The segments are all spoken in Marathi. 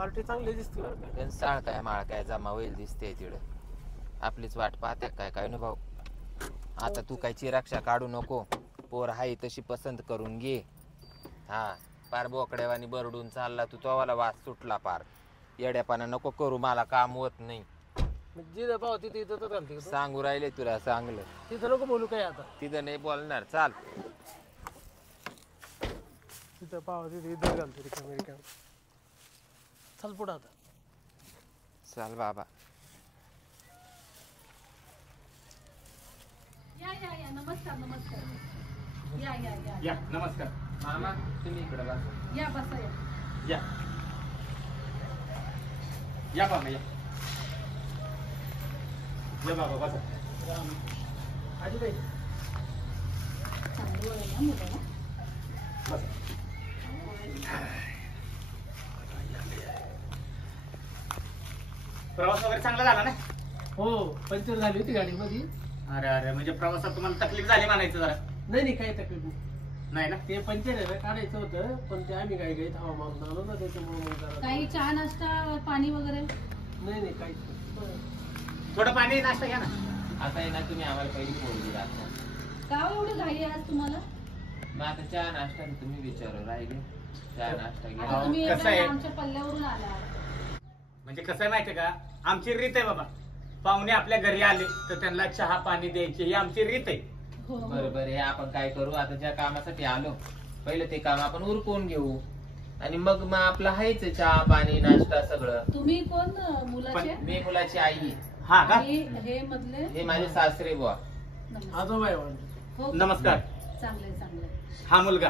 पार्टी चांगली दिसते बरं का. साळ काय माळ काय जमा होईल दिसते तिकडं. आपलीच वाट पाहते काय ना भाऊ. आता तू काय चिराक्षा काढू नको. पोर हाय तशी पसंत करून घे. हा पार बोकड्यावानी बरडून चालला तू तोवाला वास सुटला पार. येड्यापाना नको करू मला काम होत नाही. जिथं पाव तिथे इथं घालते सांगू राहिले तुला चांगलं. तिथं नको बोलू काय आता. तिथं नाही बोलणार चाल. तिथं पाव तिथे इथं घालते रिकाम. चल पुढं आता. चाल बाबा. या नमस्कार नमस्कार. या नमस्कार मामा तुम्ही इकडे बसा. या बसा या या बाबा या बाबा बसा. आजीबाई चांगलं आहे ना मुलं. बसा. प्रवास वगैरे चांगला झाला ना? हो पंक्चर झाली होती गाडी मध्ये. अरे म्हणजे प्रवासात तुम्हाला तकलीफ झाली म्हणायचं जरा. नाही काही तकलीफ नाही ना? ते पंक्चर आहे ना काढायचं होतं पण ते आम्ही काही हवा मारून आलो ना त्याच्यामुळे काही चहा नाश्ता पाणी वगैरे. नाही काहीच नाही. थोडं पाणी नाश्ता घ्या ना. आता आहे ना तुम्ही आम्हाला पहिली पोरगी दाखवा. का एवढं घाई आज तुम्हाला? मग आता चहा नाश्ता तुम्ही विचारू राहिले. चहा नाश्ता आता घ्या. तुम्ही कसं आहे? आमच्या पल्ल्यावरून आला. म्हणजे कसं आहे माहितीये का, आमची रीत आहे बाबा. पाहुणे आपल्या घरी आले तर त्यांना चहा पाणी द्यायची ही आमची रीत आहे. हो बरोबर हे आपण काय करू आता ज्या कामासाठी आलो पहिले ते काम आपण उरकून घेऊ आणि मग आपलं हायच चहा पाणी नाश्ता सगळं. तुम्ही कोण मुलाचे? मी मुलाची आई आहे. हा का? आणि हे मधले हे माझे सासरे बुवा. नमस्कार. आजोबा आहे हो नमस्कार. चांगले. हा मुलगा.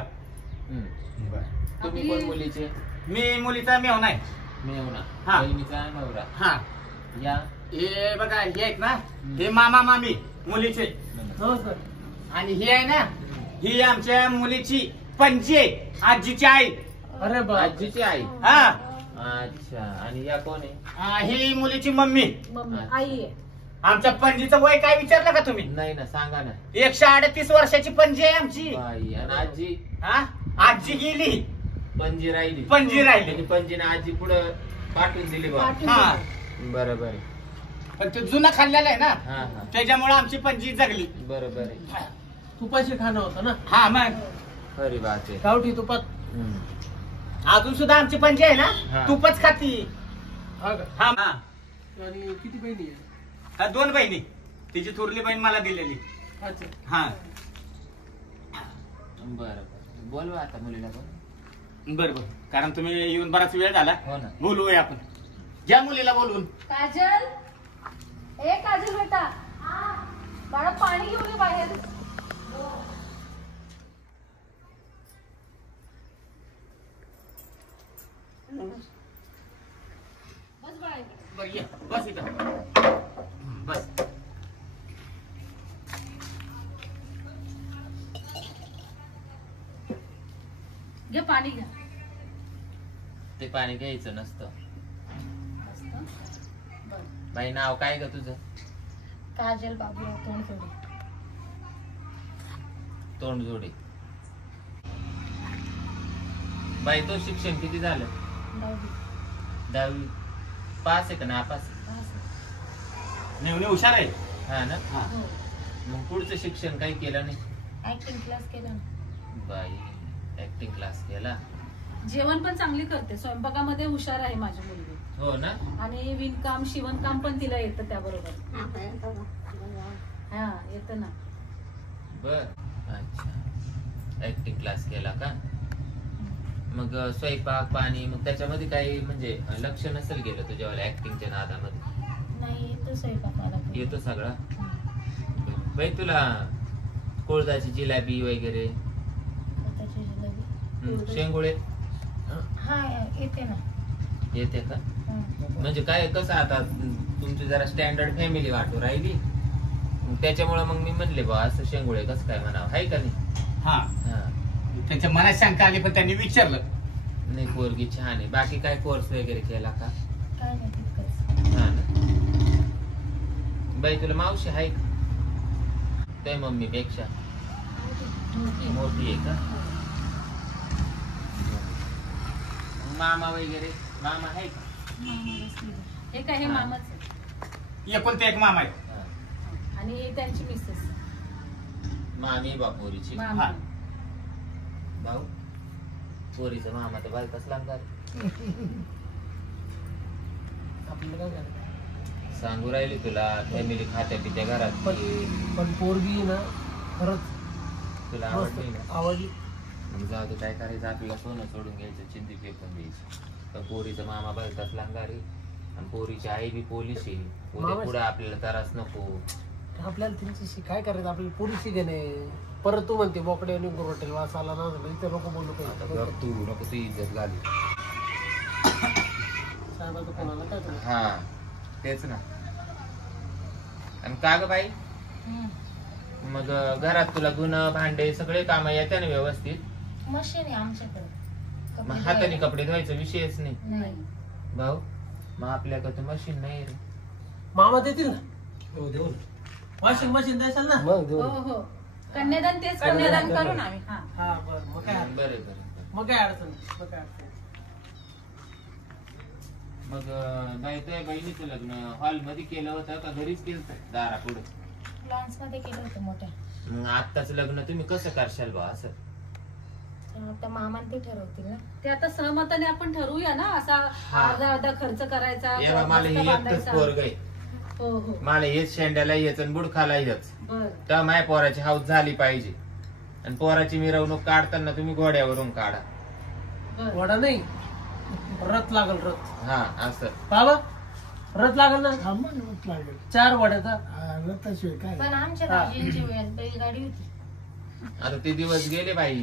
तुम्ही कोण मुलीचे? मी मुलीचा मेहून आहे. मेहुणा. हा. बहिणीचा नवरा. हा या हे बघा हे आहेत ना, हे मामा मामी मुलीचे. हो सर. आणि ही आहे ना, ही आमच्या मुलीची पणजी आहे, आजीची आई. अरे बा आजीची आई. हा अच्छा आणि या कोण आहे? ही मुलीची मम्मी. मम्मी आई आहे. आमच्या पणजीचं वय काय विचारलं का तुम्ही? नाही ना सांगा ना. 138 वर्षाची पणजी आहे आमची. बाई आणि आजी? हा आजी गेली, पणजी राहिली. पणजी राहिली. आणि पणजीने आजी पुढं पाठवून दिली बा. पाठवून हा दिलं. बरोबर आहे. पण ते जुनं खाल्लेलं आहे ना, हा हा त्याच्यामुळे आमची पणजी जगली. बरोबर आहे. तुपाशी खाणं होतं ना. हा मग खरी बात आहे. गावठी तुपात. अजून सुद्धा आमची पणजी आहे हा. ना, तूपच खाती. हा का. हा आणि किती बहिणी आहे? हा, 2 बहिणी. तिची थोरली बहीण मला दिलेली. अच्छा. हा बरं बोलवा आता मुलीला पण. बर कारण तुम्ही येऊन बराच वेळ झाला. हो ना. बोलूया आपण. ज्या मुलीला बोलवून. काजल काजल बेटा बाळा पाणी घेऊन ये बाहेर. बस बाळा इकडे. बरं ये बस इथं बस. घे पाणी घ्या. ते पाणी घ्यायचं नसतं. बरं. बाई नाव काय ग तुझं? काजल बाबूराव तोंडजोडे. तोंडजोडे. बाई तो शिक्षण किती झालं? 10वी. पास आहे का नापास? नेहमी हुशार आहे. हा ना. हा. हो. मग पुढचं शिक्षण काही केलं नाही? ऍक्टिंग क्लास केला ना. बाई ऍक्टिंग क्लास केला. जेवण पण चांगली करते. स्वयंपाकामध्ये हुशार आहे माझी मुलगी. हो ना. आणि विणकाम शिवणकाम पण तिला येतं त्याबरोबर. हा येतं ना. बर अच्छा ऍक्टिंग क्लास केला का? मग स्वयंपाक पाणी मग त्याच्यामध्ये काही म्हणजे लक्ष नसेल गेलं तुझ्यावाल्या ऍक्टिंगच्या नादामध्ये? नाही येतो स्वयंपाकाला. येतो सगळा. बाई तुला कोळदाची जिलाबी वगैरे त्याची जिलेबी. शेंगुळे हा येते ना. येते का? म्हणजे काय कसं आता तुमची जरा स्टँडर्ड फॅमिली वाटू राहिली त्याच्यामुळे मग मी म्हणले बा असं शेंगुळे कसं काय म्हणावं हाय का नाही? हा हा त्यांच्या मनात शंका आली पण त्यांनी विचारलं. नाही पोरगी छान आहे. बाकी काय कोर्स वगैरे केला का? काय नाही तितकंच. हा ना. बाई तुला मावशी आहे का? त्या मम्मी पेक्षा मोठी आहे का? मामा वगैरे? मामा आहे का? हे काय हे मामाच आहे. एकुलते एक मामा आहे. हा. आणि त्यांची मिसेस मामी बापोरीची मामा. हा. भाऊ पोरीचा मामा तर बालताच लागणार. आपल्याला काय करायचं? सांगू राहिली तुला फॅमिली खात्या पित्या घरात पण पोरगी ना खरंच तुला आवडली ना? आवडली. मग जाऊ दे, काय करायचं आपल्याला सोनं सोडून घ्यायचं, चिंधी फेकून द्यायची. पण पोरीचा मामा बालताच लागणार आहे आणि पोरीची आई बी पोलीस आहे. उद्या मामा- पुढे आपल्याला त्रास नको. आपल्याला त्यांच्याशी काय करायचं? आपल्याला पोरीशी घेणे. परत तू म्हणते बोकडे आणि गुरवटेल वास आला ना इथे नको बोलू आता काही. घर तू नको तू इज्जत घालू. साहेबाचं कोणाला काय करायचं? हा तेच ना. आणि का ग बाई मग घरात तुला धुणं भांडे सगळे काम येते ना व्यवस्थित? मशीन आहे आमच्याकडे. मग हाताने कपडे धुवायचा विषयच नाही. नाही. भाऊ मग आपल्याकडे मशीन नाही रे. मामा देतील ना? हो देऊ ना. वॉशिंग मशीन द्यायचं ना? मग देऊ हो ना. हो कन्यादान तेच कन्यादान कन्यादान करू ना आम्ही. हा हा बरं मग काय बरं बरं. मग काय अडचण नाही. मग काय अडचण नाही. मग बाई तुझ्या बहिणीचं लग्न हॉल मध्ये केलं होतं का घरीच केलं दारा पुढे? लॉन्स मध्ये केलं होतं मोठ्या. मग आत्ताच लग्न तुम्ही कसं करशाल बा असं? आता मामान ते ठरवतील ना. ते आता सहमताने आपण ठरवूया ना. असा हा. अर्धा अर्धा खर्च करायचा ये किंवा बा, मला मस्त हे एकच बांधायचा. पोरग आहे. हो हो मला हेच शेंड्याला यायचं आणि बुडखाला यायच. बर तर माझ्या पोराची हाऊस झाली पाहिजे. आणि पोराची मिरवणूक काढताना तुम्ही घोड्यावरून काढा. बर. वडा नाही रथ लागल रथ. हा असं. बाबा रथ लागल ना? रथ लागेल 4 वड्याचा. रथाशिवाय काय पण आमच्या हा. दाजींची वेळ बैलगाडी होती. आता ते दिवस गेले बाई.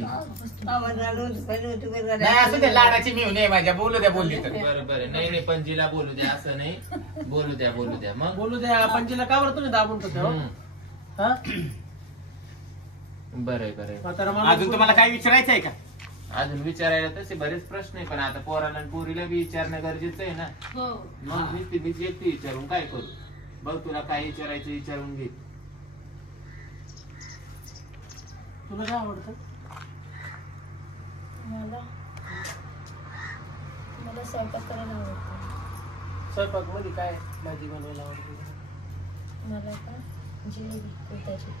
नाही असं ते लाडाची मी नाही माझ्या बोलू द्या बोलली तर. बरं बरं. नाही नाही पणजीला बोलू द्या असं नाही. बोलू द्या मग. बोलू द्या. पंजीला का बरं तुम्ही दाबून करता हो? हम्म. हा? बरं म्हातारा माणूस अजून तुम्हाला काही विचारायचं आहे का? अजून विचारायला तसे बरेच प्रश्न आहे पण आता पोराला आणि पोरीला बी विचारणं गरजेचं आहे ना. हो मग मीच एकटी विचारून काय करू? बघ तुला काय विचारायचं विचारून घे. तुला काय आवडतं? मला मला स्वयंपाक करायला आवडतं. स्वयंपाक मध्ये काय भाजी बनवायला आवडते? मला का जिलेबी कुर्ताची.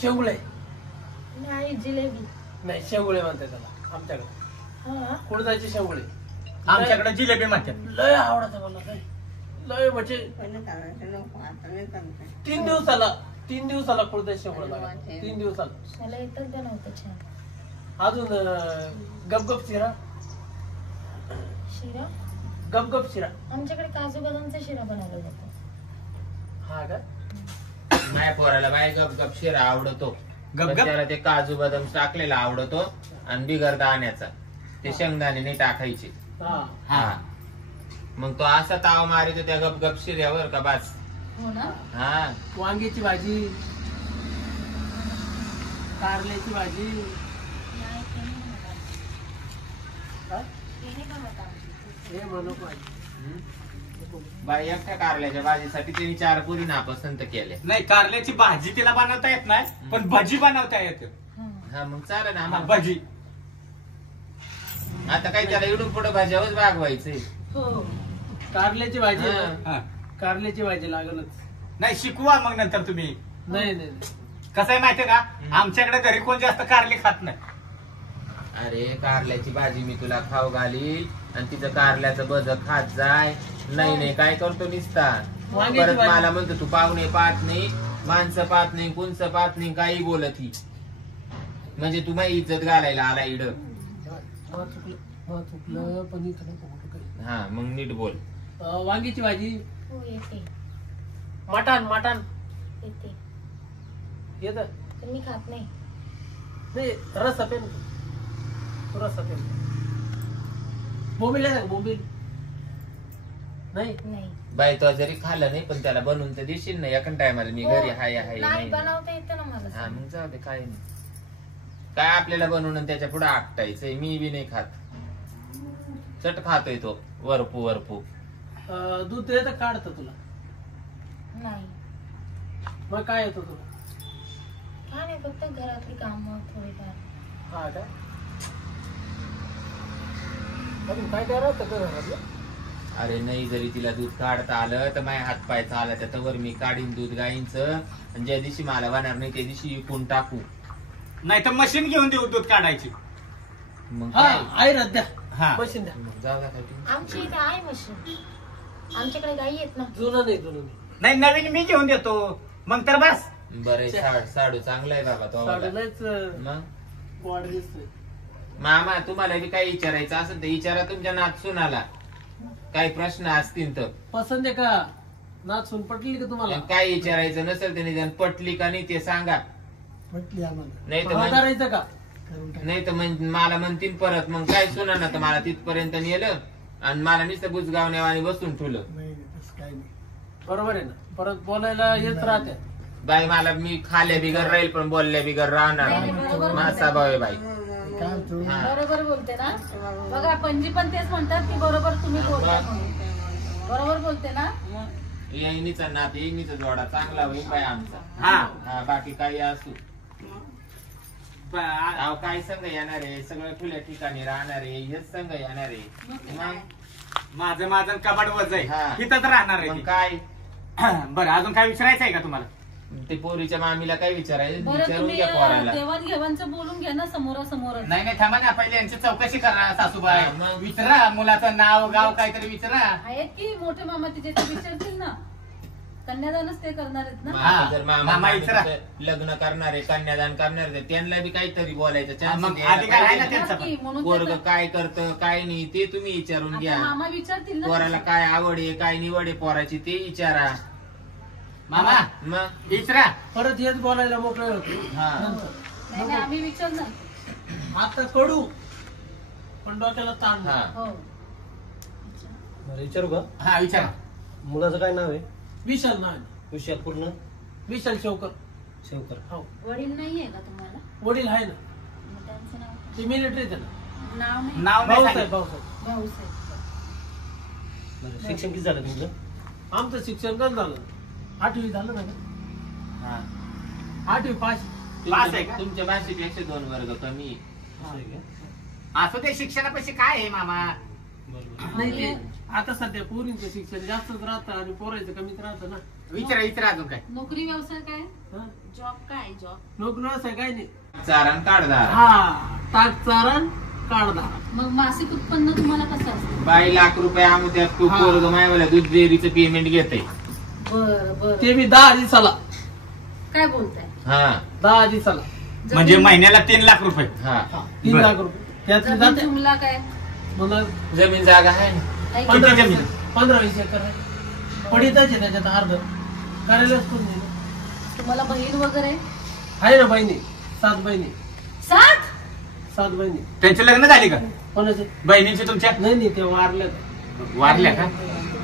शेंगुळे नाही जिलेबी. नाही शेंगुळे म्हणते त्याला आमच्याकडे. हा कुळदाची शेंगुळे आमच्याकडे जिलेबी म्हणतात. लय आवडतं मला. लय म्हणजे 3 दिवसाला कुळदाची शेंगुळे लागतात. 3 दिवसाला. मला येतच बनवतं छान. अजून गपगप शिरा. शिरा गपगप शिरा. आमच्याकडे काजू बदामचा शिरा बनवला जातो. हा का? माझ्या पोराला बाय गपगप शिरा आवडतो. पण गपगप? त्याला ते काजू बदाम टाकलेला आवडतो आणि बिगर दाण्याचा. ते शेंगदाणे नाही टाकायचे. हा हा मग तो असा ताव मारितो त्या गपगप शिऱ्यावर का बास. हो ना. हा वांग्याची भाजी, कारल्याची भाजी. नाही, ते नाही बनवत. हा? ते नाही बनवत आमच्याकडे. हे म्हणू भाजी. बाई एकट्या कारल्याच्या भाजीसाठी त्यांनी 4 पुरी नापसंत केल्या. नाही कारल्याची भाजी तिला बनवता येत नाही पण भजी बनवता येते. हा. हा मग चालेल ना हा, आम्हाला. भजी. आता काय त्याला इडून पुढे भाज्यावरच भागवायचंय. हो कारल्याची भाजी हा. हा. कारल्याची भाजी लागलच. नाही शिकवा मग नंतर तुम्ही. नाही नाही कसं आहे माहितीये का आमच्याकडे घरी कोण जास्त कारली खात नाही. अरे कारल्याची भाजी मी तुला खाऊ घालील आणि तिचं कारल्याचं बज खात जाय. नाही काय करतो निसता. वांग्याची परत भाजी. मला म्हणतो तू पाहुणे पाहत नाही, माणसं पाहत नाही, कुणचं पाहत नाही, काही बोलत ही. म्हणजे तू माझी इज्जत घालायला आला इड. चुकलं पण इथं नको कुठं काही. हा मग नीट बोल. वांग्याची भाजी. हो येते मटण येते येत पण मी खात नाही. नाही. रस अपेल रस अपेल. बोंबील आहे का? बोंबील नाही. नाही बाई तो जरी खाल्लं नाही पण त्याला बनवून तर देशील ना एका टायमाला. मी घरी हाय नाही नाही. बनवता येतं ना मला हा सगळं. मग जाऊ दे काय नाही. काय आपल्याला बनवून त्याच्या पुढे आकटायचंय. मी बी नाही खात. चट खातोय तो वरपू. दूध येतं काढतं तुला? नाही मग काय येतं तुला? काय नाही फक्त घरातली कामं थोडीफार. हा का? अरे काय काय राहतं का घरातलं? अरे नाही, जरी तिला दूध काढता आलं तर माझ्या हात पाय चालत त्याच्यावर मी काढीन दूध गाईंचं, आणि ज्या दिवशी मला वाहणार नाही त्या दिवशी विकून टाकू. नाही तर मशीन घेऊन देऊ दूध काढायची. मग हा काय? आहे ना द्या हा मशीन द्या. मग जाऊ द्या काय तुम्ही. आमची इथे आहे मशीन, आमच्याकडे गाई आहेत ना. जुनं नाही जुनं नाही. नाही नवीन मी घेऊन देतो मग तर बस. बरं साडू चांगला आहे बाबा तो. साडेलाच मग वाढ दिसतोय. मामा तुम्हाला बी काही विचारायचं असेल तर विचारा तुमच्या नातसूनाला, काही प्रश्न असतील तर. पसंत आहे का? नाच सुन पटली का तुम्हाला? काय विचारायचं नसेल तर निदान पटली का नाही ते सांगा. म्हटली आम्हाला नाही तर करायचं का? करून टाक. नाही तर मला म्हणतील परत मग काय सुना ना तर मला तिथपर्यंत नेलं आणि मला नुसतं बुजगाव आणि बसून ठेवलं. नाही नाही, तसं काही नाही. बरोबर आहे ना, परत बोलायला येत राहते. बाई मला मी खाल्या बिगर राहील पण बोलल्या बिगर राहणार नाही, नाही. बरोबर माझा म्हणते. स्वभाव आहे बाई. काय होतं? हा. बरोबर बोलते ना. बघा पणजी पण तेच म्हणतात की बरोबर तुम्ही बोलता म्हणून. बरोबर बोलते ना. येईनीचा नात येईनीचा जोडा चांगला होईल बाई आमचा. हा हा बाकी काही असू. ब- आ- अहो काय संघ येणार आहे, सगळं खुल्या ठिकाणी राहणार आहे, हेच संघ येणार आहे. मग माझं कबाड वज आहे हा. इथंच राहणार मग आहे. काय बरं अजून काय विचारायचं आहे का तुम्हाला? ते पोरीच्या मामीला काय विचारायचं बरं विचारून तुम्ही घ्या पोराला. देवाण घेवाणचं बोलून घ्या ना समोरासमोरच. नाही नाही थांबा ना, पहिले यांची चौकशी करा सासूबाई. हा, मग. विचारा मुलाचं नाव गाव काहीतरी विचारा. आहेत की मोठे मामा तिचे ते विचारतील ना. कन्यादानच ते करणार आहेत ना. मामा जर मामा मामा विचारा. लग्न करणारे कन्यादान करणारे त्यांना बी काहीतरी बोलायचं हा, मग chance अधिकार आहे ना द्यायला त्यांचा. नक्की, म्हणून पोरग ते- काय करतं काय नाही ते तुम्ही विचारून आता घ्या. मामा विचारतील ना. पोराला काय आवड आहे काय निवड आहे पोराची ते विचारा. मामा मग विचारा. परत हेच बोलायला मोकळे होते. हा. नाही नाही, आम्ही विचारणार. आता कडू पण डोक्याला ताण हा. नाही. हो. विचारू का? हा विचारा. मुलाचं काय नाव आहे? विशाल नाही, विषय पूर्ण विशाल शेवकर. शेवकर. हो वडील नाहीये का तुम्हाला? वडील आहे ना, मग त्यांचं नाव ते मिलिटरीत आहे ना. नाव नाही. नाव नाही भाऊसाहेब सांगितलं. भाऊसाहेब. भाऊसाहेब. बरं, शिक्षण किती झालं तुमचं? आमचं शिक्षण पण झालं, 8वी झालं ना का? हा. 8वी पास. पास आहे का? तुमच्या भाषेपेक्षा 2 वर्ग कमी आहे. असं आहे का? असू दे, शिक्षणापाशी काय आहे मामा? बरोबर. नाही ते आता सध्या पोरींचं शिक्षण जास्तच राहतं आणि पोरायचं कमीच राहतं ना. विचारा अजून काय? नोकरी व्यवसाय काय? हा? जॉब काय जॉब? नोकरी असं काय नाही. चारण काढदार. हा ताक चारण काढदा. मग मासिक उत्पन्न तुम्हाला कसं असतं? बाई ₹1,00,000 आम्ही तू हा. पोरग मायवाला दूध डेअरीचं पेमेंट घेते. बर बर. ते मी 10 दिवसाला. काय बोलताय? हा 10 दिवसाला म्हणजे महिन्याला 3 लाख रुपये. हा 3 बरं. लाख रुपये त्यातले जमीन जाते. जुमला काय? मला जमीन जागा आहे ना. नाही. 15 जमीन? 15-20 एकर आहे. पडीतच आहे त्याच्यात अर्ध करायलाच कोण नाही. तुम्हाला बहीण वगैरे? आहे ना बहिणी, 7 बहिणी. 7? बहिणी. त्यांचे लग्न झाले का कोणाचे? बहिणीचे तुमच्या? नाही ते वारले. वारल्या का?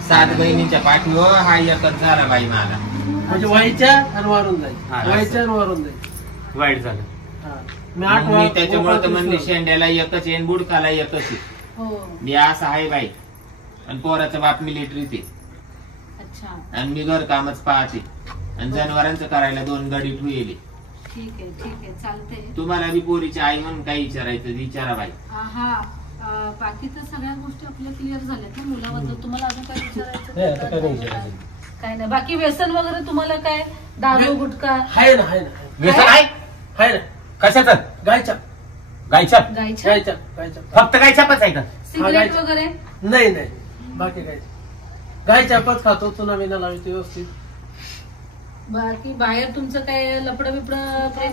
7 बहिणीच्या पाठीवर हा एकच झाला बाई मला. म्हणजे व्हायच्या आणि वारून जायचं, हा, व्हायच्या आणि वारून जायचं. वाईट झालं. हा. मी 8 मी त्याच्यामुळे तर म्हणले शेंड्याला एकच आहे बुडकाला एकच आहे. हो. मी असं आहे बाई. आणि पोराचा बाप मिलिटरीत आहे अच्छा. आणि मी घर कामच पाहते आणि जनावरांचं करायला 2 गाडी ठेवली. ठीक आहे चालतंय. तुम्हाला बी पोरीची आई म्हणून काही विचारायचं विचारा बाई. हा बाकी तर सगळ्या गोष्टी आपल्या क्लिअर झाल्यात ना मुलाबद्दल. तुम्हाला अजून काय विचारायचं? नाही, आता काय नाही विचारायचं. काय नाही. बाकी व्यसन वगैरे तुम्हाला काय? दारू गुटखा? आहे ना व्यसन आहे? आहे ना. कशाचं? गायच्या गायच्या? गायच्या? गायच्या फक्त गायच्यापच आहे का? सिगरेट गायच्या. वगैरे? नाही बाकी गायच्या. गायच्या पच खातो, चुना बिना लावतो व्यवस्थित. बाकी बाहेर तुमचं काय लपड बिपड?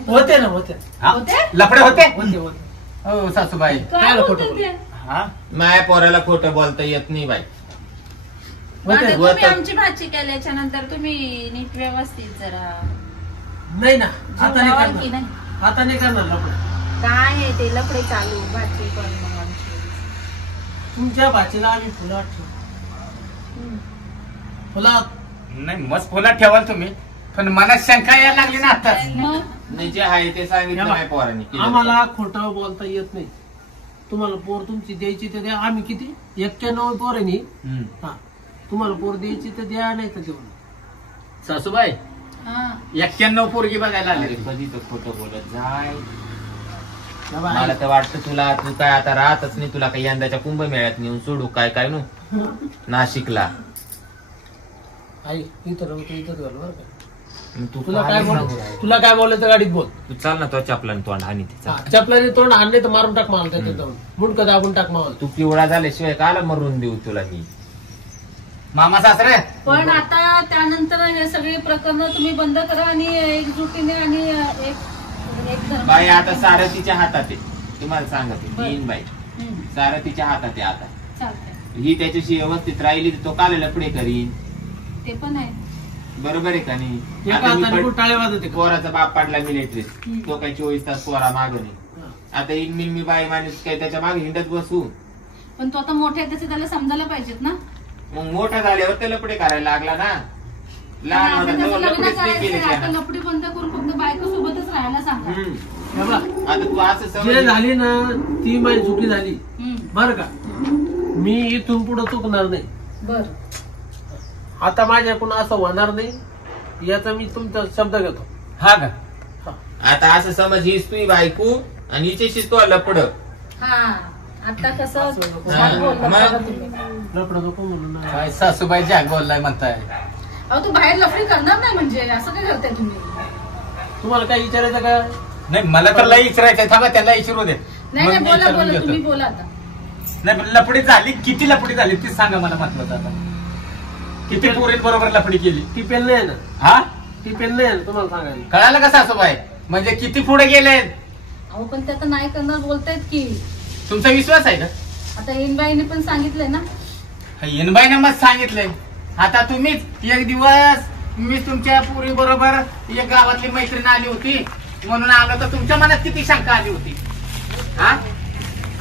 होते ना होते हा? होते? लफडे होते? होते. हो सासूबाई. काय काय बोलते खोटं ते? हा माया पोराला खोटं बोलता येत नाही बाई. आता होते. तुम्ही होतं. आमची भाजी केल्याच्या नंतर तुम्ही नीट व्यवस्थित जरा नाही ना आता नाही लावाल की करणार. नाही? आता नाही करणार लपड. काय आहे ते लफडे चालू भाजी पण मग आमची. तुमच्या भाचीला आम्ही फुलात ठेवू. फुलात नाही मस्त फुलात ठेवाल तुम्ही, पण मनात शंका यायला लागली ना आता. मग नाही जे आहे ते सांगितलं माझ्या पोरांनी केलं. आम्हाला खोटं बोलता येत नाही. तुम्हाला पोर तुमची द्यायची तर द्या. आम्ही किती 91 पोर आहे नी. हम्म. हा तुम्हाला पोर द्यायची तर द्या, नाही तर देऊ नका. सासूबाई हा 91 पोरगी बघायला अरे आली. कधी तर खोटं बोलत जाय. मला तर वाटतं तुला तू काय आता राहतच नाही, तुला काही यंदाच्या कुंभमेळ्यात नेऊन सोडू काय काय नु नाशिकला. आई इथं राहू तू इथंच घालू बरं का. मग तू तुला काय काय बोल सांगू राहिला? तुला काय बोलायचं गाडीत बोल. तू चाल ना तो चपलाने तोंड आणि तिचा चपलाने तोंड आणले तर मारून टाक मला त्याच्यात जाऊन मुंडकं दाबून टाक मला. तू पिवळा झाल्याशिवाय काला मरून देऊ तुला मी. मामा सासरे पण आता त्यानंतर हे सगळी प्रकरण तुम्ही बंद करा आणि एकजुटीने आणि एक धर्म. बाई आता सारं तिच्या हातात आहे, तुम्हाला सांगते बरं. येईन बाई, हम्म, सारं तिच्या हातात आहे. आता चालतंय. ही त्याच्याशी व्यवस्थित राहिली तर तो काल लपडे करीन, ते पण आहे. बरोबर आहे का नाही. एका आता मी हाताने पण- टाळे वाजवते का? पोराचा बाप पाडला मिलिटरीत, हम्म. तो काही 24 तास पोरा माग नाही. आता इन मी बाई माणूस काय त्याच्या मागे हिंडत बसू. पण तो आता मोठे आहे त्याचे त्याला समजायला पाहिजेत ना. मग मोठा झाल्यावर ते लपडे करायला लागला ना. लहान आता होता त्याचं तेव्हा लग्न लपडेच नाही केले करायचंय, आता त्यानं. लपडी बंद करून फक्त बायको सोबतच राहायला सांगा. हम्म. हे बघ, आता तू असं जे समज झाली ना ती माझी चुकी झाली हम्म, बरं का. मी इथून पुढे चुकणार नाही. बर. आता माझ्याकडून असं होणार नाही याचा मी तुमचा शब्द घेतो. हा का आता असं समज हीच तुझी बायको आणि हिच्याशीच तो लपड. हा आता कसं असं नको. छान बोललं मग? बघा तुम्ही. लफडं नको म्हणून ना. काय सासूबाई जॅक बोललाय म्हणताय. अहो तू बाहेर लफडी करणार नाही म्हणजे असं काय करताय तुम्ही. तुम्हाला काय विचारायचं का? नाही मला तर लई विचारायचंय, थांबा त्याला विचारू दे. नाही मग नाही मी बोला विचारून बोला घेतो. तुम्ही बोला आता. नाही पण लफडी झाली, किती लफडी झाली ती सांगा मला महत्वाचं. आता किती पोरी बरोबर लफडी केली. ती पेन नाही आहे ना, हा ती पेन नाही आहे ना तुम्हाला सांगायला. कळालं का सासूबाई, म्हणजे किती पुढे गेले. अहो पण ते आता नाही करणार बोलतायत की. तुमचा विश्वास आहे का. आता इनबाईने पण सांगितलंय ना. येनबाईनं मग सांगितलंय. आता तुम्हीच एक दिवस मी तुमच्या पुरी बरोबर एक गावातली मैत्रीण आली होती म्हणून आलो, तर तुमच्या मनात किती शंका आली होती. हा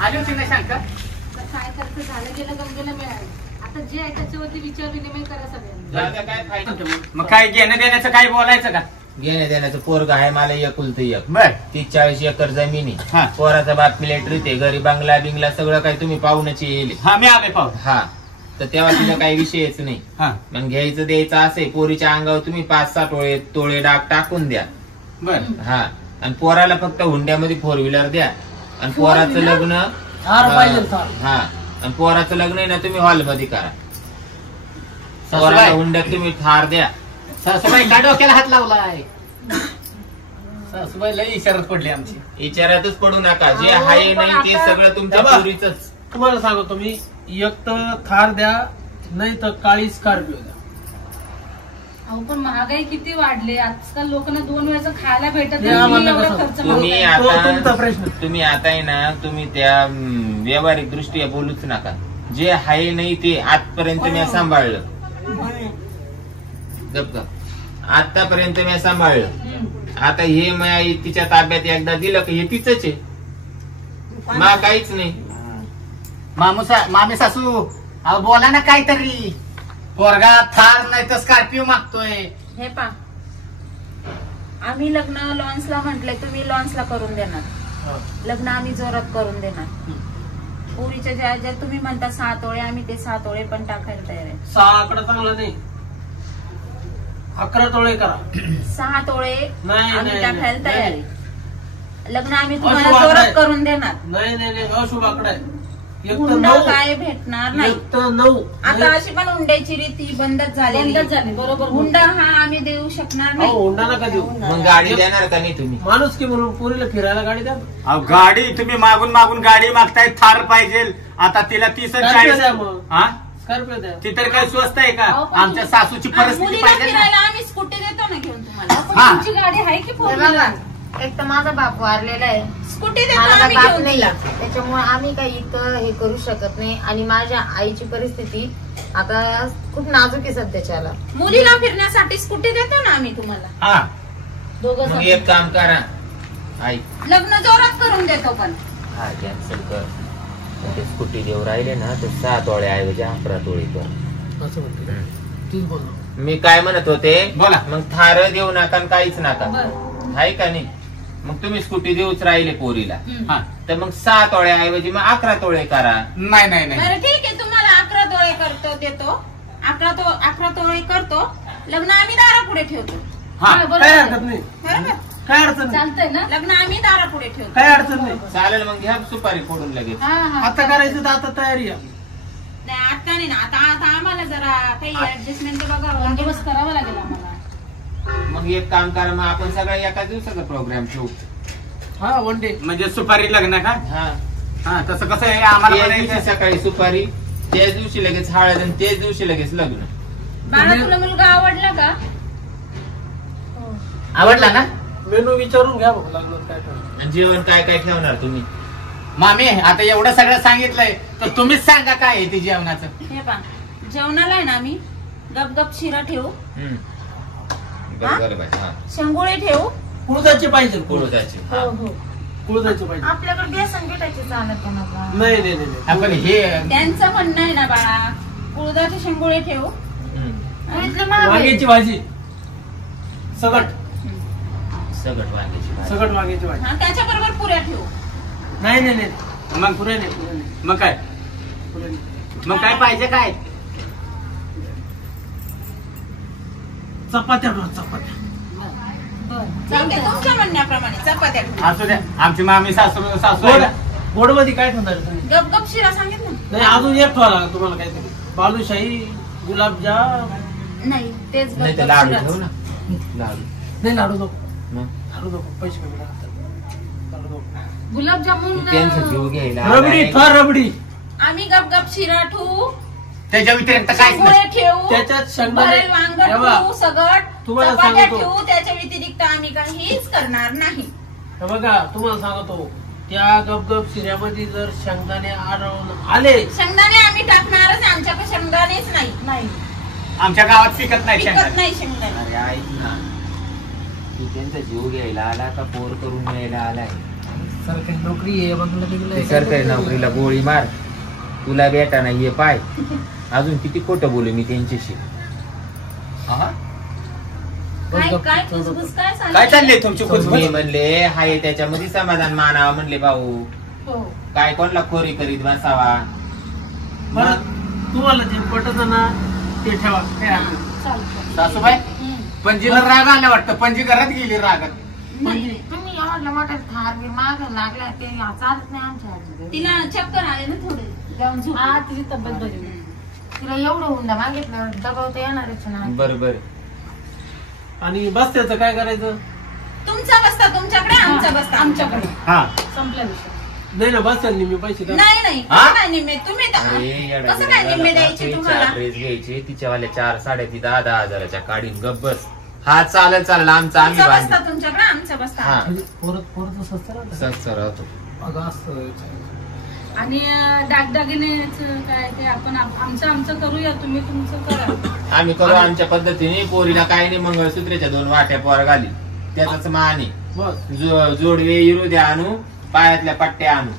आली होती ना शंका. आता काय करतं झालं गेलं गमगेलं मिळालं. आता जे आहे त्याच्यावरती विचार विनिमय करा सगळ्यांनी. आता काय फायदा? मग काय घेणं देण्याचं काय बोलायचं का. घेण्या देण्याचं पोरग आहे मला एकुलत एक. बर 30-40 एकर जमीन हा. आहे. पोराचा बाप मिलिटरीत आहे, घरी बंगला बिंगला सगळं काही तुम्ही पाहुण्याची येईल. हा मी आले पाहू. हा तर तेव्हा तिला काही विषयच नाही. हा मग घ्यायचं द्यायचं असे पोरीच्या अंगावर तुम्ही 5-6 तोळे डाग टाकून द्या. बर हा आणि पोराला फक्त हुंड्यामध्ये 4 व्हीलर द्या. आणि पोराचं wheeler? लग्न थार पाहिजे थार. हा आणि पोराचं लग्न आहे ना तुम्ही हॉल मध्ये करा. पोराला सासूबाई हुंड्यात तुम्ही थार द्या. सासूबाई का डोक्याला हात लावलाय. सासूबाई लई इशारात पडली आमची. विचारातच पडू नका. जे अहो, आहे पण नाही ते आता- सगळं तुमच्या बाबा. पोरीच. तुम्हाला सांगतो मी, एक तर थार द्या नाही तर काळी स्कॉर्पिओ द्या. अहो पण महागाई किती वाढली आजकाल. लोकांना 2 वेळचं खायला भेटत हे आम्हाला नाही. एवढा कसं? खर्च तुम्ही मागताय. तो तुमचा आता प्रश्न. तुम्ही आता आहे ना तुम्ही त्या व्यावहारिक दृष्ट्या बोलूच नका. जे आहे नाही ते आजपर्यंत मी सांभाळलं. गप गप. आतापर्यंत मी सांभाळलं. हम्म. आता हे मी तिच्या ताब्यात एकदा दिलं की हे तिचंच आहे. मा काहीच नाही. मामी सासू अहो बोला ना काहीतरी. पोरगा थार नाही तर स्कॉर्पिओ मागतोय. हे पा आम्ही लग्न लॉन्सला म्हटलंय, तुम्ही लॉन्सला करून देणार. हा. लग्न आम्ही जोरात करून देणार. पोरीच्या ज्या तुम्ही म्हणता 6 तोळे, आम्ही ते 6 तोळे पण टाकायला तयार आहे. 6 आकडा चांगला नाही, 11 तोळे करा. 6 तोळे नाही, आम्ही नाही, टाकायला नाही. तयार आहे. लग्न आम्ही अशुभ तुम्हाला आकडा जोरात आहे. करून देणार. नाही नाही नाही अशुभ आकडा आहे. एक तर हुंडा 9, काय भेटणार नाही. एक तर 9. आता अशी पण हुंड्याची रीती बंदच झालेली. बंदच झाली बरोबर. हुंडा हा आम्ही देऊ शकणार अहो नाही. हुंडा नका देऊ. मग गाडी देणार का नाही तुम्ही. माणूस की म्हणून पोरीला फिरायला गाडी द्या. अहो गाडी तुम्ही मागून मागून गाडी मागताय, थार पाहिजे. आता तिला 30-40 द्या मग. हा स्कॉर्पिओ द्या. ती तर काय स्वस्त आहे का. अहो, पण आमच्या सासूची आणि परिस्थिती मुलीला पाहिजे ना. फिरायला आम्ही स्कूटी देतो ना घेऊन तुम्हाला. पण हा. तुमची गाडी आहे की फोर हे बघा, एक तर माझा बाप वारलेला आहे, स्कूटी देतो मला आम्ही बाप घेऊन नाही, तिला. त्याच्यामुळे आम्ही काही इथं हे करू शकत नाही. आणि माझ्या आईची परिस्थिती आता खूप नाजूक आहे सध्याच्याला. मुलीला फिरण्यासाठी स्कूटी देतो ना आम्ही तुम्हाला. हा दोघं मग एक काम करा. ऐक लग्न जोरात करून देतो पण. हा कॅन्सल कर. ते स्कूटी देऊ राहिले ना तर 6 तोळ्याऐवजी 11 तोळे कर. असं म्हणते तीच बोल. मी काय म्हणत होते बोला. मग थार देऊ नका आणि काहीच नका. बरं. आहे का नाही. मग तुम्ही स्कूटी देऊच राहिले पोरीला. हम्म. हा तर मग 6 तोळ्याऐवजी मग 11 तोळे करा. नाही नाही नाही बरं ठीक आहे, तुम्हाला 11 तोळे करतो देतो. 11 तोळे करतो. लग्न आम्ही दारापुढे ठेवतो. हा हा, बरोबर काय आहे. हरकत नाही. बरोबर. काय अडचण नाही, चालतंय ना? लग्न आम्ही दारापुढे ठेवतो. काय अडचण नाही. चालेल मग घ्या सुपारी फोडून लगेच. हा हा आता करायचं तर आता तयारी आहे. नाही आता नाही ना, आता आता आम्हाला जरा काही ऍडजस्टमेंट बघावं लागेल. बंदोबस्त करावा लागेल आम्हाला. मग एक काम करा, मग आपण सगळ्या एकाच दिवसाचा प्रोग्राम ठेवू. हा वन डे. म्हणजे सुपारी लग्न का? हा हा तसं कसं आहे आम्हाला त्याच पण दिवशी सकाळी सुपारी, त्याच दिवशी लगेच हळद आणि त्याच दिवशी लगेच लग्न. बाळा तुला मुलगा आवडला का? आवडला ना? मेनू विचारून घ्या बघ लग्नात काय करायचं. आणि जेवण काय काय ठेवणार तुम्ही? मामी आता एवढं सगळं सांगितलंय तर तुम्हीच सांगा काय आहे ते जेवणाचं. हे पा जेवणाला आहे ना आम्ही गपगप शिरा ठेवू, हम्म. बरोबर आहे. हा शेंगोळे ठेवू. कुळदाची पाहिजे. कुळदाची. हा. कुळदाची पाहिजे. आपल्याकडे बेसन पिठाची चालत का नका? नाही नाही नाही. आपण हे त्यांचं म्हणणं आहे ना बाळा, कुळदाचे शेंगोळे ठेवू. हम्म. म्हटलं मागे. वांग्याची भाजी, सगट सगट वांग्याची भाजी. सगट वांग्याची भाजी. हा त्याच्याबरोबर पुऱ्या ठेवू. नाही नाही नाही, मग पुरे नाही, पुरे नाही, मग काय पुरे नाही. मग काय पाहिजे काय? चपात्या ठेवा, चपात्या. ठीक आहे, तुमच्या म्हणण्याप्रमाणे चपात्या ठेवू. असू द्या, आमची मामी सासू सासू गोड आहे ना. गोड मध्ये काय ठेवणार तुम्ही? गपगप शिरा सांगितलं ना? नाही अजून एक ठेवा लागेल तुम्हाला काहीतरी. बालुशाही, गुलाबजाम. नाही तेच नाही तर गपगप लाडू शिराच. ठेवू ना. लाडू. नाही लाडू नको, मग लाडू नको, पैसे कमी लागतात. लाडू नको. गुलाबजामुन त्यांचं जीव घ्यायला रबडी आलाय. ठेवा, रबडी. आम्ही गपगप शिरा ठेवू, त्याच्या व्यतिरिक्त काय शेंगोळे ठेवू, त्याच्यात शेंगदाणे भरेल वांग हे बघा, ठेवू, सगट तुम्हाला चपात्या सांगतो. ठेवू. त्याच्या व्यतिरिक्त आम्ही काहीच करणार नाही. हे बघा तुम्हाला सांगतो, त्या गपगप शिऱ्यामध्ये जर शेंगदाणे आढळून आले, शेंगदाणे आम्ही टाकणारच, आमच्याकडे शेंगदाणेच नाही. आमच्या गावात पिकत नाही पिकत शेंगदाणे. नाही शेंगदाणे. अरे ऐक ना, तू त्यांचा जीव घ्यायला आला का पोर करून न्यायला आलाय? सरकारी नोकरी आहे बघलं ती गेलं. सरकारी नोकरीला गोळी मार, तुला बेटा नाहीये पाय. अजून किती खोटं बोलू मी त्यांच्याशी? हा? काय काय कुसबुस काय काय चाललंय? चाललंय तुमची मी कुचकुच? म्हणले हाय त्याच्यामध्ये समाधान मानावा म्हणले भाऊ. हो. काय कोणला खोरी करीत बसावा? बरं तुम्हाला जे पटत ना ते ठेवा, काय हरकत नाही. चालतं. सासूबाई पणजीला राग आला वाटतं, पणजी घरात गेली रागात. नाही. तुम्ही एवढलं मोठं थार बी माग लागला ते चालत नाही आमच्या हातात. तिला चक्कर आले ना थोडे, जाऊन झोप. हा तिची तब्येत बरी नाही. तिला एवढं हुंडा मागितलं दबावता येणारच ना. बरोबर. आणि बस्त्याचं काय करायचं? तुमचा बसता तुमच्याकडे, आमचा बसता आमच्याकडे. हा संपला विषय. नाही ना बस्त्याला मी पैसे द्या. नाही नाही हा? कसं काय निम्मे तुम्ही अरे येडा कसं काय निम्मे द्यायचे बिडा तुम्हाला? ड्रेस घ्यायचे तिच्यावाल्या 4 साड्या ती 10-10 हजाराच्या काढीन गप बस. हा चालेल चालेल, आमचा आम्ही तुमचा बांधू. बसता तुमच्याकडे, आमचा बसता हा. आमच्याकडे. म्हणजे परत स्वस्त राहतं. सस्त राहतो. अगं असं आणि दागदागिनेच काय ते आपण आमचं करूया, तुम्ही तुमचं करा. आम्ही करू आमच्या पद्धतीने. पोरीला काही नाही, मंगळसूत्रेच्या 2 वाट्या पोर घाली, त्याचाच मान आहे. बस जोडवे हिरू द्या आणू, पायातल्या पट्ट्या आणू.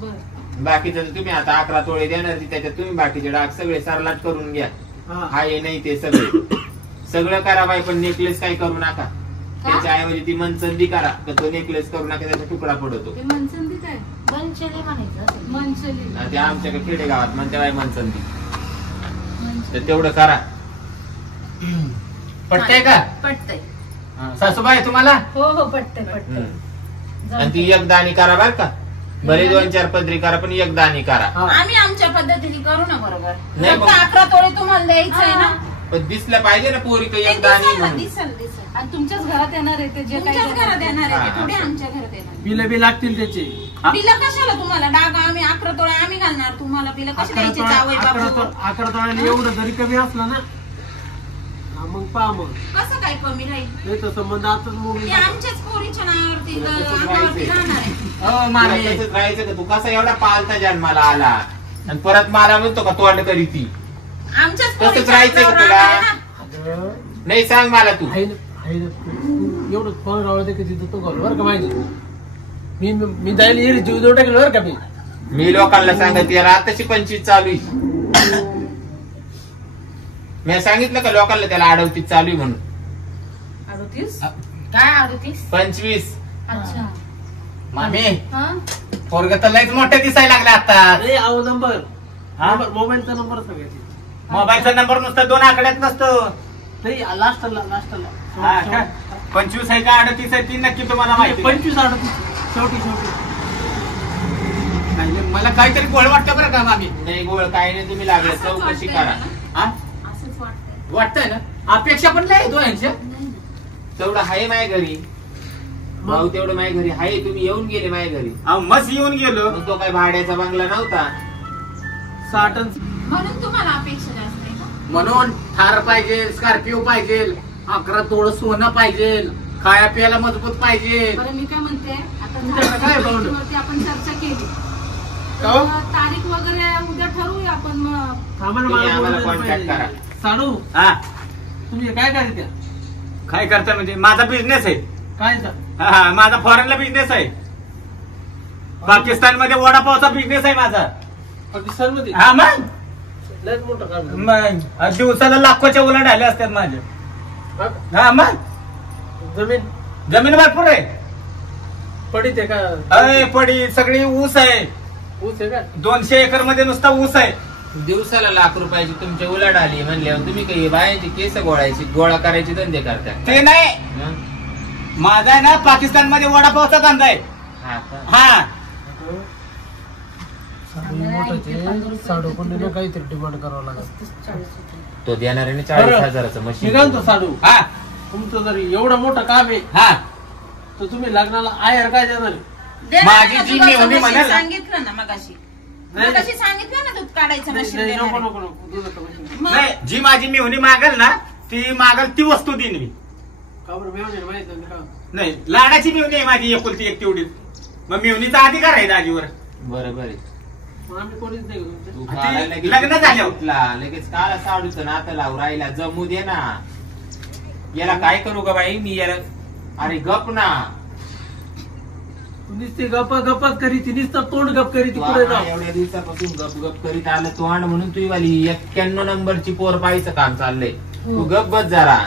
बरं. बाकीचं तर तुम्ही आता 11 तोळे देणार, त्याच्यात तुम्ही बाकीचे डाग सगळे सरलाट करून घ्या. हा. हा हे नाही ते सगळं करा बाई, पण नेकलेस काही करू नका. त्याच्या ऐवजी ती मनचंदी करा, तर तो नेकलेस करू नका, त्याचा तुकडा पडतो. ते मनचंदी काय? बनचेली म्हणायचं असेल. मनचली. आणि ते आमच्याकडे खेडेगावात म्हणते बाई मनचंदी, तर तेवढं करा. पटतंय का पटतंय. सासूबाई तुम्हाला? हो हो पटतंय पटतंय. हम्म. आणि ती एकदानी करा बर का. भले 2-4 पदरी करा, पण एकदानी करा. हा. आम्ही आमच्या पद्धतीने करू ना बरोबर. नाही, फक्त पण- 11 तोळे तुम्हाला द्यायचं आहे ना. पण दिसलं पाहिजे ना पोरी काही ते एकदानी दिसेल ना, म्हणून. दिसेल. आणि तुमच्याच घरात येणार आहे ते जे काही तुमच्याच घरात येणार आहे ते, हा, थोडे असं. आमच्या घरात येणार. बिल बी लागतील त्याचे. हा? बिलं कशाला तुम्हाला? डाग आम्ही 11 तोळे आम्ही घालणार तुम्हाला. बिलं कशी द्यायची जावई बापू? 11 तोळ्याने एवढं जरी कमी असलं ना, हा, मग पहा मग. कसं काय कमी राहील? नाही तर संबंध आताच मोडून ते टाका. आमच्याच पोरीच्या नावावरती तुला तसंच अंगावरती राहायचंय. राहणार आहे. हो तुला मामी तसंच राहायचं का? तू कसा एवढा पालता जन्माला आला आणि परत मला म्हणतो का तोंड करी ती? आमच्याच तसंच पोरीच्या राहायचंय का अंगावर तुला? राहणार आहे ना. अगं, नाही सांग मला तू. आहे ना, आहे ना. तू एवढं फोन रावलं की तिथं तो घाल बरं का माहिती. मी जायला येईल जीव देऊ टाकेल बरं का मी. मी लोकांना सांगत यार आताची 25 चालू आहे. मी सांगितलं का लोकांना त्याला 38 चालू आहे म्हणून. 38? काय आवडतीस? 25. अच्छा. मामी हा? पोरग तर लयच मोठे दिसायला लागले आता. नाही अहो नंबर, हा? मोबाईलचा नंबर सांगायचे. मोबाईलचा नंबर नुसतं 2 आकड्यात नसतो. नाही लास्टला हा का? 25 आहे का 38 आहे ती नक्की तुम्हाला माहिती नाही. 25-38 शेवटी नाही, मला काहीतरी गोळ वाटतं बरं का मामी. नाही गोळ काय नाही, तुम्ही लागले असंच चौकशी वाटतंय करा. मला. हा असंच वाटतंय. वाटतंय ना. अपेक्षा पण नाही येतो यांच्या. नाही ना. तेवढं आहे माझ्या घरी भाऊ, तेवढं माझ्या घरी आहे. तुम्ही येऊन गेले माझ्या घरी, मस्त येऊन गेलो. मग तो काय भाड्याचा बंगला नव्हता. 60 म्हणून तुम्हाला अपेक्षा जास्त आहे का? म्हणून थार पाहिजे, स्कॉर्पिओ पाहिजे, 11 तोळ सोनं पाहिजे, खाया प्यायला मजबूत पाहिजे. बरं मी काय म्हणते आता तुमच्याकडे काय पाहुणे? वरती आपण चर्चा केली का हो? तर तारीख वगैरे उद्या ठरवूया आपण मग. थांबा ना, तुम्ही मला आम्हाला बोलायला कॉन्टॅक्ट पाहिजे. करा. साडू हा तुम्ही काय करते काय करता म्हणजे माझा बिझनेस आहे. काय हा, माझा फॉरेनला बिझनेस आहे. पाकिस्तान मध्ये वडापावचा बिझनेस आहे माझा. पाकिस्तान मध्ये हा मग लयच मोठं काम आहे. मग दिवसाला लाखोच्या उलाढ आले असतात माझे. हा? हा मग जमीन जमीन भरपूर आहे. पडीत आहे का? अय पडी सगळी ऊस आहे. ऊस आहे का? 200 एकर मध्ये नुसता ऊस आहे. दिवसाला ₹1,00,000 तुमच्या उलाढ आली म्हणल्यावर तुम्ही काही बायांची केस गोळा करायचे धंदे करता. ते नाही, हं? माझा आहे ना पाकिस्तान मध्ये वडापावचा धंदा आहे. हा का? हा साडू पण काहीतरी डिमांड करावं लागेल. तो देणाऱ्याने बरं. 40,000चं मी मशीन. काय म्हणतो साडू, हा तुमचं जर एवढं मोठं काम आहे हा तर तुम्ही लग्नाला आयर काय देणार? देणार माझी ना, जी तुला मेहुणी मशीन म्हणाल ना. सांगितलं ना मगाशी. नाही. मगाशी सांगितलं ना दूध काढायचं नाही, मशीन नाही, देणार नको आहे. नको नको दुधाचं मशीन. मग नाही, जी माझी मेहुणी मागल ना ती मागल ती वस्तू देईन मी. का बरं मेवणे माहित नाही का? नाही, लाडाची मेहुणी आहे माझी एकुलती एक तेवढी. मग मेहुणीचा अधिकार आहे दाजीवर. बरोबर आहे. मग आम्ही कोणीच नाही करू तुमच्या. तू ती काढायला लगेच लग्न झाल्यावर. उठला, लगेच काला साडूचं नातं लावून राहिला. जमू दे ना. याला काय करू ग बाई मी याला? अरे गप ना. तू नुसती गपच करी ती नुसतं तोंड गप करी ती तू पुढे आम्हा जाऊ. एवढ्या दिवसापासून गप गप करीत आलं तोंड म्हणून तू वाली 91 नंबरची पोर पाहायचं काम चाललंय. तू गप बस जरा.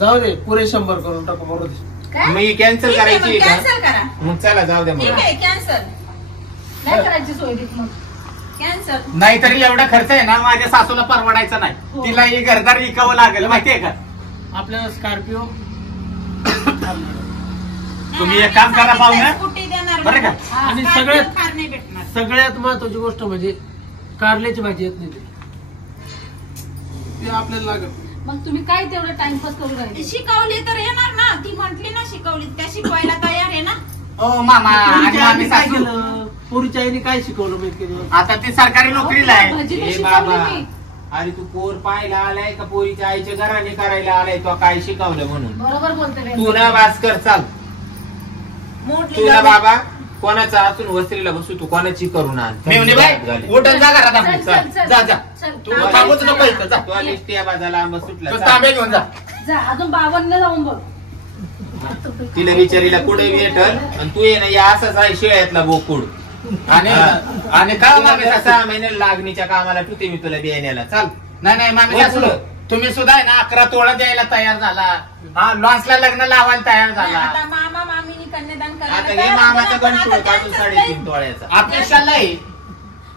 जाऊ दे, पुरे 100 करून टाकू मरू दे. काय? मी कॅन्सल ठीक आहे, करायची मग आहे कॅन्सल का? करा. मग चला जाऊ दे ठीक मग. आहे कॅन्सल नाही करायची सोय तीच मग. कॅन्सल. नाहीतरी एवढा खर्च आहे ना माझ्या सासूला परवडायचा नाही. हो. तिला हे घरदार विकावं लागेल माहितीये का. आपल्याला स्कॉर्पिओ तुम्ही एक काम करा पाहुण्या. स्कूटी देणार बरं का? हा, आणि स्कॉर्पिओ सगळ्यात- कार नाही भेटणार. सगळ्यात महत्वाची गोष्ट म्हणजे कारल्याची भाजी येत नाही ते आपल्याला लागत. मग तुम्ही काय तेवढं टाइमपास करू राहिले? शिकवली तर येणार ना. ती म्हटली ना शिकवली, त्या शिकवायला तयार आहे ना. ओ मामा आणि पोरीच्या मामी आईने काय सासू. केलं? पोरीच्या आईने काय शिकवलं मी इतके दिवस? आता ती सरकारी नोकरीला आहे. भाजी तर ए शिकवली बाबा, मी. अरे तू पोर पाहायला आलाय का पोरीच्या आईच्या घराने करायला आलाय? तो काय शिकवलं म्हणून? बरोबर बोलते रे. तू ना भास्कर चाल. मोठली तू ना जाऊ. बाबा कोणाचा असून वस्त्रीला बसू, तू कोणाची करून आण. मेवणी बाई उठून जा घरात आपली. चल, चल, चल. जा जा चल, तू थांब. थांबूच नको इथं. जा तू आलीस त्या बाजाला आंबा सुटला. तू चाल. तांबे घेऊन जा. जा अजून 52 जाऊन बघ. तिला विचारीला कुठे भेटल आणि तू ये ना या असाच आहे शेळ्यातला बोकुड. आणि आणि का तुला मामी जरा सासू? 6 महिने लागणीच्या कामाला ठेवते मी तुला बियाण्याला. चाल. नाही नाही मामी बोल सासू, पुढं. तुम्ही सुद्धा आहे ना 11 तोळा द्यायला तयार झाला. हा लॉन्सला लग्न लावायला तयार झाला. आता मामा मामीनी कन्यादान आता करायला घे तयार मामाचा होते ना, पण गणपू आता काढून त्यांचंच 3.5 तोळ्याचा. अपेक्षाला आहे.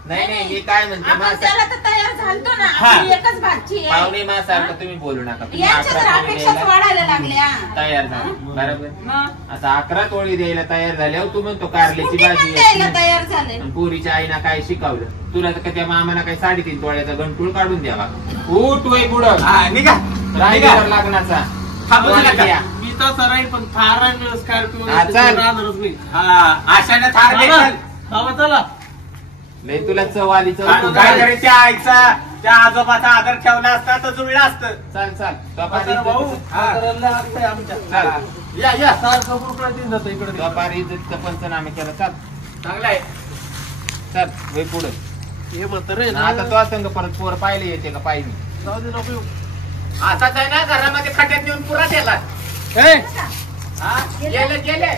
नाही नाही मी काय म्हणते आपण त्याला तर तयार झालतो ना. हा. आपली एकच भाची आहे. पाहुणे मासारखं तुम्ही बोलू नका. तुम्ही यांच्या 11 तर तोळे अपेक्षाच द्यायला वाढायला लागल्या. तयार झाले. बरोबर. मग आता 11 तोळी द्यायला तयार झाल्यावर तू म्हणतो कारल्याची स्कूटी पण भाजी द्यायला आहे. तयार झाले. आणि पोरीच्या आईना काय शिकवलं तुला? तर का त्या मामाला काय 3.5 तोळ्याचा गंटूळ काढून द्यावा. उठ वय बुडक हा निघा निघा. लग्नाचा. थांबू तोळा नका. द्या. मी तसं राहील पण थार आणि स्कॉर्पिओ हा, चल. राहणारच नाही. हा आशाने थार बाबा, भेटेल. बाबा चला. लय तुला चवाली चव. आणि काहीतरी त्या आईचा त्या आजोबाचा आदर ठेवला असता तर जुळलं असतं. चाल चाल. म्हातारा भाऊ म्हाताऱ्याला लागतंय आमच्या. चाल. या या सारखं बुरकळा देऊन जातं इकडे. व्यापारी इज्जतचं पंचनामे केलं. चाल चांगलं आहे. चल वय पुढं. हे म्हातारे आणि आता तो संघ परत पोर पाहिले येते का पाहिजे. जाऊ दे नको येऊ. आता काय ना घरामध्ये खड्ड्यात नेऊन पुरा केला. ए, हा गेले गेले.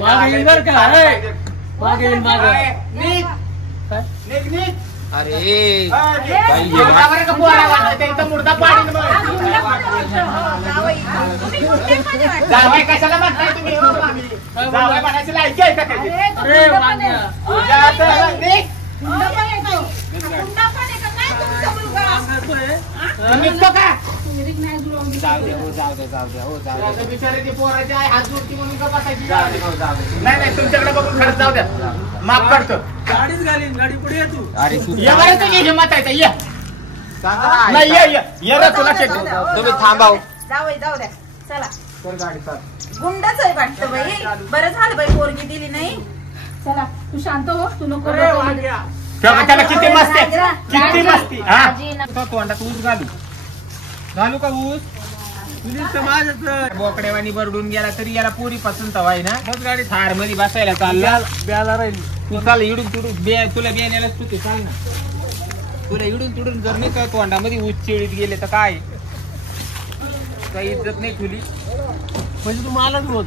मागे येईल बरं का? ए, मागे येईल मागे. निघ काय? निघ निघ. अरे बाई, एवढा बरं का पोरा वाटतं, ते इथं मुर्दा पाडीन मग. जावई कशाला म्हणताय तुम्ही हो मामी? जावई म्हणायची लायकी आहे का त्याची? अरे वांग्या. तुझ्या आता निघ. हुंडा पण येतो. हुंडा पण आहे का? काय तुमचा मुलगा? सांगतोय, निघतो का विहिरीत नाही जुळवून दिली. जाऊ द्या हो, जाऊ द्या, जाऊ द्या हो, जाऊ द्या. आता बिचारे ते पोराचे आहे हात जोडती म्हणून का बसायची जाऊ द्या, हो, जाऊ द्या. नाही नाही तुमच्याकडे बघून खरंच जाऊ द्या माफ करतो गाडीच घालीन गाडी पुढे ये तू अरे तू ये बरं तुझी हिंमत आहे तर ये सांगा ना, नाही ऐका. ये रे तुला शेट तुम्ही थांबा हो. जाऊ जाऊ द्या चला कर गाडी चाल. गुंडच आहे वाटतं बाई बरं झालं बाई पोरगी दिली नाही चला तू शांत हो तू नको अरे डोक्याला वाग्या. तेव्हा त्याला किती मस्ती आहे. किती मस्ती हा आजी ना- तो तोंडात ऊस घालू घालू का ऊस तुझीच तर माझ्याच बोकड्यावानी बरडून गेला तरी याला पोरी पसंत व्हाय ना बस गाडी थार मध्ये बसायला चालला ब्याला राहील तू चाल इडून तुडून तुला बियाण्यालाच तू ते चाल ना तुला इडून तुडून जर नाही का तोंडामध्ये ऊस चिळीत गेले तर काय काही इज्जत नाही तुली म्हणजे तू मलाच बोल